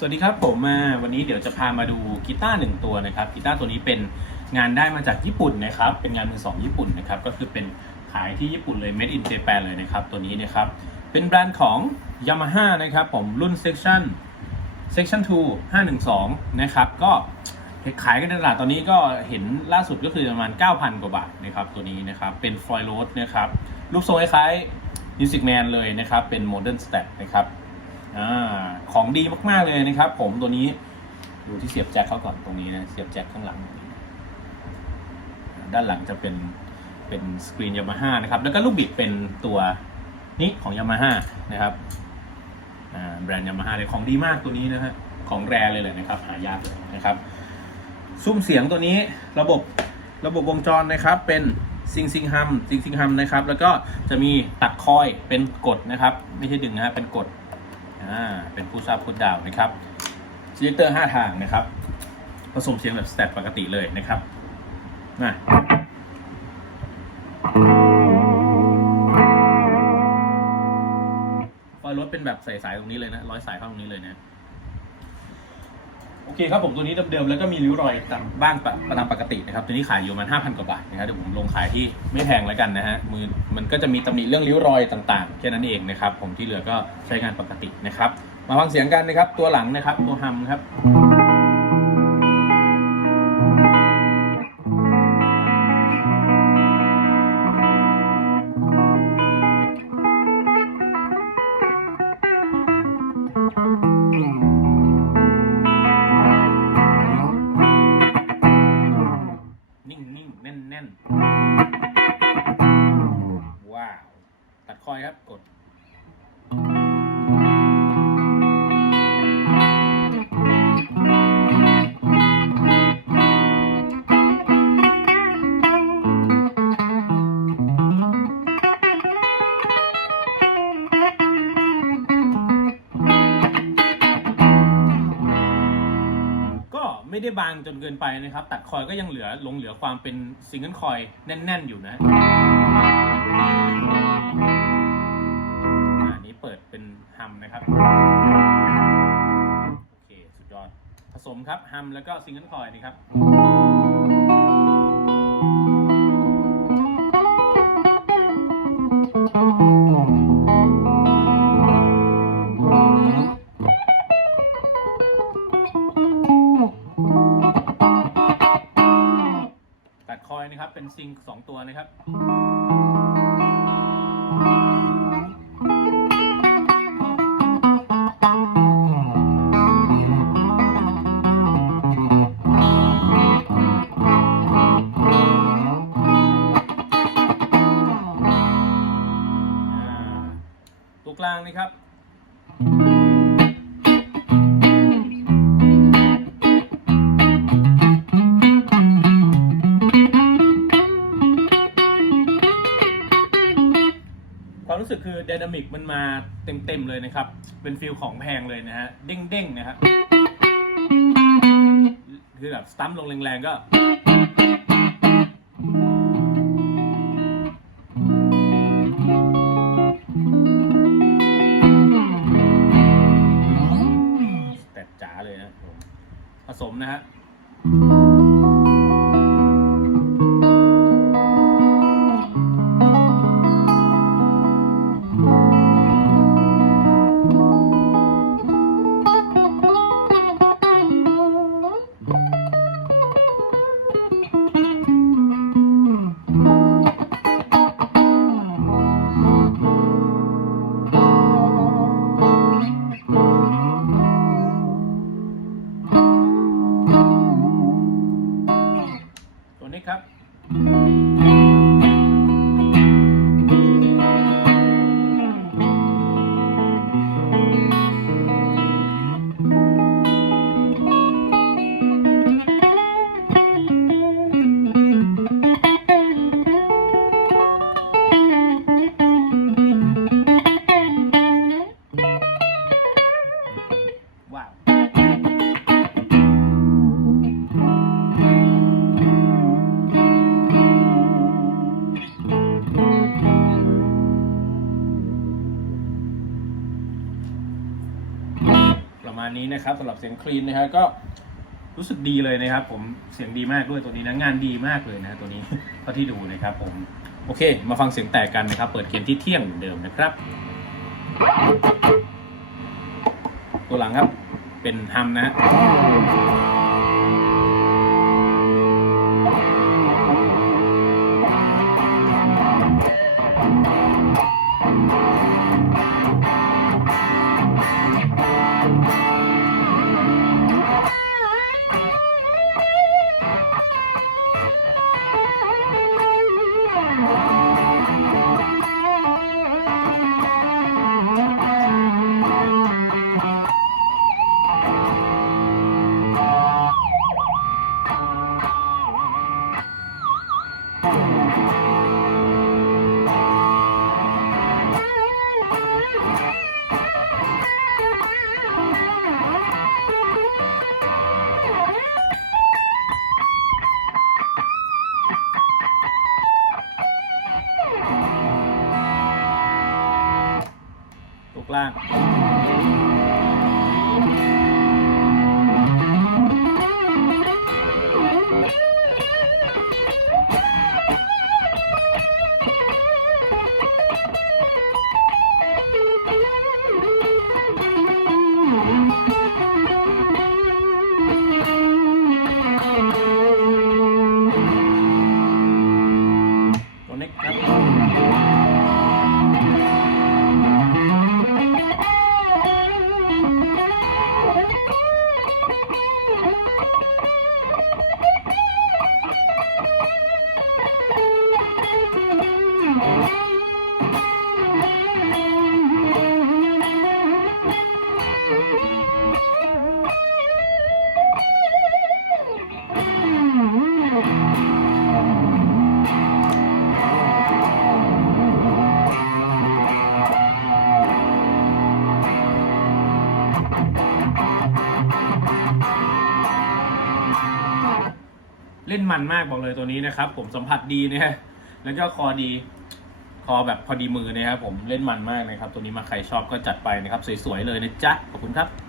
สวัสดีครับผมมาวันนี้เดี๋ยวจะพามาดูกีตาร์หนึ่งตัวนะครับกีตาร์ตัวนี้เป็นงานได้มาจากญี่ปุ่นนะครับ เป็นงานมือสองญี่ปุ่นนะครับก็คือเป็นขายที่ญี่ปุ่นเลย made in Japan เลยนะครับ ตัวนี้นะครับเป็นแบรนด์ของ Yamaha นะครับผมรุ่น section section 2 512 นะครับก็ขายกันในตลาดตอนนี้ก็เห็นล่าสุดก็คือประมาณ 9,000 กว่าบาทนะครับตัวนี้นะครับเป็นฟอยล์โรดนะครับรูปทรงคล้ายๆ Music Man เลยนะครับเป็น Modern Stat นะครับ อาของดีมากๆเลยนะครับ ผมตัวนี้ดูที่เสียบแจ็คเขาก่อนตรงนี้นะเสียบแจ็คข้างหลัง ด้านหลังจะเป็นเป็นสกรีนยามาฮ่านะครับ แล้วก็ลูกบิดเป็นตัวนี้ของยามาฮ่านะครับแบรนด์ยามาฮ่าเลยของดีมากตัวนี้นะฮะของแรเลยเลยนะครับ หายากเลยนะครับ ซุ้มเสียงตัวนี้ระบบระบบวงจรนะครับเป็นซิงซิงฮัมซิงซิงฮัมนะครับ แล้วก็จะมีตัดคอยเป็นกดนะครับ ไม่ใช่ดึงนะฮะเป็นกด อ่าเป็นผู้ทราบพุดดาวนะครับซิลิเตอร์ 5 ทางนะครับผสมเสียงแบบสแตทปกติเลยนะครับมาปล่อยรถเป็นแบบใสายๆตรงนี้เลยนะร้อยสายเข้าตรงนี้เลยนะ โอเคครับผมตัวนี้เดิมๆแล้วก็มีริ้วรอยตามบ้างปะตามปกตินะครับตัวนี้ขายอยู่ประมัน5,000 กว่าบาทนะครับเดี๋ยวผมลงขายที่ไม่แพงแล้วกันนะฮะมือมันก็จะมีตำหนิเรื่องริ้วรอยต่างๆแค่นั้นเองนะครับผมที่เหลือก็ใช้งานปกตินะครับมาฟังเสียงกันนะครับตัวหลังนะครับตัวฮัมครับ ไม่ได้บางจนเกินไปนะครับ ตัดคอยก็ยังเหลือหลงเหลือความเป็นซิงเกิลคอยแน่น ๆ อยู่นะอะอันนี้เปิดเป็นฮัมนะครับโอเคสุดยอดผสมครับฮัมแล้วก็ซิงเกิลคอยนะครับ นะครับ เป็นซิงสองตัวนะครับ คือ d ดนามิกมันมาเต็มๆเลยนะครับ เป็นฟิลของแพงเลยนะฮะ เด้งๆนะครับ คือแบบสตัมป์ลงแรงๆก็ แต่จ๋าเลยนะผสมนะฮะ ณณนี้นะครับสำหรับเสียงคลีนนะครับก็รู้สึกดีเลยนะครับ ผมเสียงดีมากด้วยตัวนี้นะงานดีมากเลยนะตัวนี้เท่าที่ดูนะครับ ผมโอเค มาฟังเสียงแตกกันนะครับ เปิดเกมที่เที่ยงเหมือนเดิมนะครับ ตัวหลังครับเป็นฮัมนะฮะ ลาง เล่นมันมากบอกเลยตัวนี้นะครับ ผมสัมผัสดีนะฮะแล้วก็คอดี คอแบบพอดีมือนะครับผมเล่นมันมากนะครับ ตัวนี้มาใครชอบก็จัดไปนะครับ สวยๆเลยนะจ๊ะขอบคุณครับ